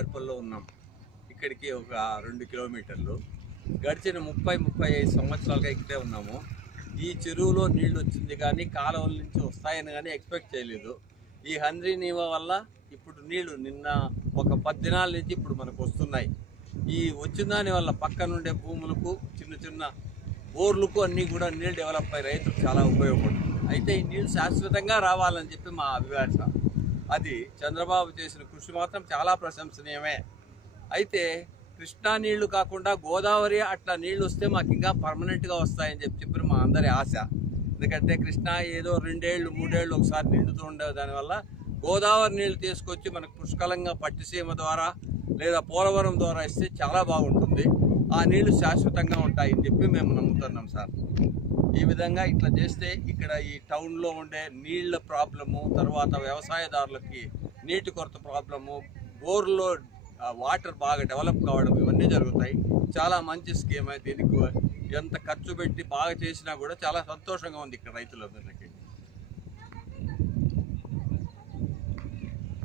అర్పల్లో ఉన్నాం. ఇక్కడికి ఒక 2 కిలోమీటర్లు. గడిచిన 30-35 సంవత్సరాలుగా ఇక్కడే ఉన్నాము. ఈ చెరువులో నీళ్లు వచ్చింది కానీ కాలువల నుంచి వస్తాయని కానీ ఎక్స్పెక్ట్ చేయలేదు. ఈ హంద్రీ నీవా వల్ల ఇప్పుడు నీళ్లు నిన్న ఒక 10 దినాల నుంచి ఇప్పుడు మనకు వస్తున్నాయి. ఈ వచ్చిన దాని వల్ల పక్కనుండే భూములకు చిన్న చిన్న బోర్లకు అన్నీ కూడా నీళ్ళు డెవలప్ అయ్యి రైతులకు చాలా ఉపయోగపడుతుంది. అయితే ఈ నీళ్ళు శాశ్వతంగా రావాలని చెప్పి మా అభిలాష. అది చంద్రబాబు చేసిన కృషి మాత్రం చాలా ప్రశంసనీయమే. అయితే కృష్ణా నీళ్లు కాకుండా గోదావరి అట్లా నీళ్లు వస్తే మాకు ఇంకా పర్మనెంట్గా వస్తాయని చెప్పి మా అందరి ఆశ. ఎందుకంటే కృష్ణా ఏదో 2 ఏళ్ళు 3 ఏళ్ళు ఒకసారి నిండుతూ ఉండే దానివల్ల గోదావరి నీళ్లు తీసుకొచ్చి మనకు పుష్కలంగా పట్టిసీమ ద్వారా లేదా పోలవరం ద్వారా ఇస్తే చాలా బాగుంటుంది. ఆ నీళ్లు శాశ్వతంగా ఉంటాయని చెప్పి మేము నమ్ముతున్నాం సార్. ఈ విధంగా ఇట్లా చేస్తే ఇక్కడ ఈ టౌన్లో ఉండే నీళ్ల ప్రాబ్లము, తర్వాత వ్యవసాయదారులకి నీటి కొరత ప్రాబ్లము, బోర్లో వాటర్ బాగా డెవలప్ కావడం ఇవన్నీ జరుగుతాయి. చాలా మంచి స్కీమ్. దీనికి ఎంత ఖర్చు పెట్టి బాగా చేసినా కూడా చాలా సంతోషంగా ఉంది ఇక్కడ రైతులందరికీ.